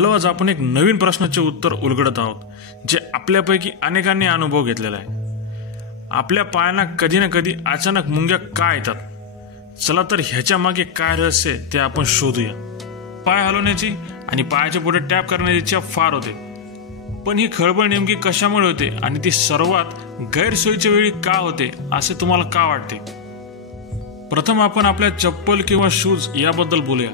Hello, आज आपण एक नवीन प्रश्नाचे उत्तर उलगडत आहोत, जे आपल्यापैकी अनेकांनी अनुभव घेतलेला आहे। आपल्या पायांना कधी ना कधी अचानक मुंग्या का येतात? चला तर ह्याच्या मागे काय रहस्य आहे ते आपण शोधूया। पाय हलवण्याची आणि पायाच्या पुढे टॅप करण्याची इच्छा फार होते, पण ही खळबळ नेमकी कशामुळे होते आणि ती सर्वात गैरसोयीच्या वेळी का होते असे तुम्हाला का वाटते? प्रथम आपण आपल्या चप्पल किंवा शूज याबद्दल बोलूया।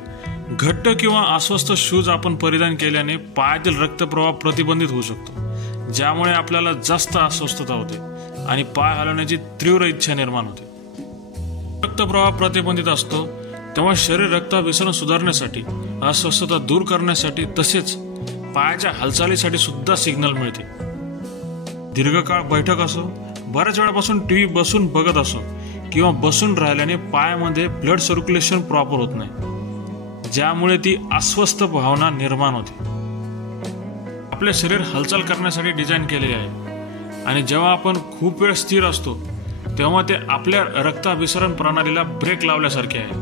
घट्ट किंवा अस्वस्थ शूज आपण परिधान केल्याने पायातील रक्तप्रवाह प्रतिबंधित होऊ शकतो, ज्यामुळे आपल्याला जास्त अस्वस्थता होते आणि पाय हलवण्याची तीव्र इच्छा निर्माण होते। रक्तप्रवाह प्रतिबंधित असतो तेव्हा शरीर रक्ताभिसरण सुधारण्यासाठी, अस्वस्थता दूर करण्यासाठी तसेच पायाच्या हालचालीसाठी सुद्धा सिग्नल मिळते। दीर्घकाळ बैठक असो, बऱ्याच वेळापासून टीव्ही बसून बघत असो किंवा बसून राहिल्याने पायामध्ये ब्लड सर्क्युलेशन प्रॉपर होत नाही, ज्यामुळे ती अस्वस्थ भावना निर्माण होते। आपले शरीर हालचाल करण्यासाठी डिझाइन केलेले आहे आणि जेव्हा आपण खूप वेळ स्थिर असतो तेव्हा ते आपल्या रक्ताभिसरण प्रणालीला ब्रेक लावल्यासारखे आहे।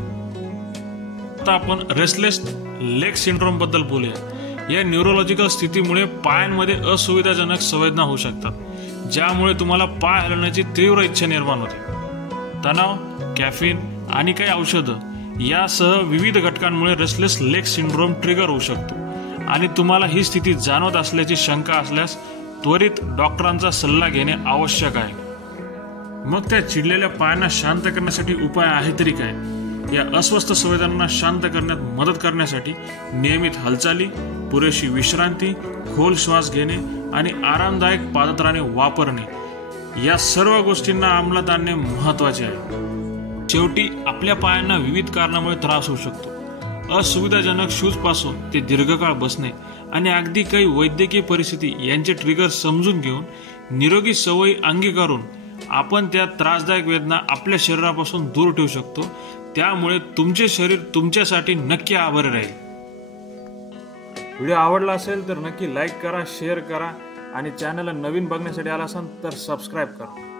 आता आपण रेस्टलेस लेग सिंड्रोम बद्दल बोलूया। या न्यूरोलॉजिकल स्थितीमुळे पायांमध्ये असुविधाजनक संवेदना होऊ शकतात, ज्यामुळे तुम्हाला पाय हलवण्याची तीव्र इच्छा निर्माण होते। तणाव, कॅफीन आणि काही औषधं यासह विविध घटकांमुळे रेस्टलेस लेग सिंड्रोम ट्रिगर होऊ शकतो आणि तुम्हाला ही स्थिती जाणवत असल्याची शंका असल्यास त्वरित डॉक्टरांचा सल्ला घेणे आवश्यक आहे। मग त्या चिडलेल्या पायांना शांत करण्यासाठी उपाय आहे तरी काय? या अस्वस्थ संवेदनांना शांत करण्यात मदत करण्यासाठी नियमित हालचाली, पुरेशी विश्रांती, खोल श्वास घेणे आणि आरामदायक पादत्राणे वापरणे या सर्व गोष्टींना अंमलात आणणे महत्त्वाचे आहे। शेवटी आपल्या पायांना विविध कारणामुळे त्रास होऊ शकतो। असुविधाजनक शूज पासून ते दीर्घकाळ बसणे आणि अगदी काही वैद्यकीय परिस्थिती यांचे ट्रिगर समजून घेऊन निरोगी सवयी अंगीकारून आपण त्या त्रासदायक वेदना आपल्या शरीरापासून दूर ठेवू शकतो। त्यामुळे तुमचे शरीर तुमच्यासाठी नक्की आभारी राहील। व्हिडिओ आवडला असेल तर नक्की लाईक करा, शेअर करा आणि चॅनलला नवीन बघण्यासाठी आला असाल तर सबस्क्राईब करा।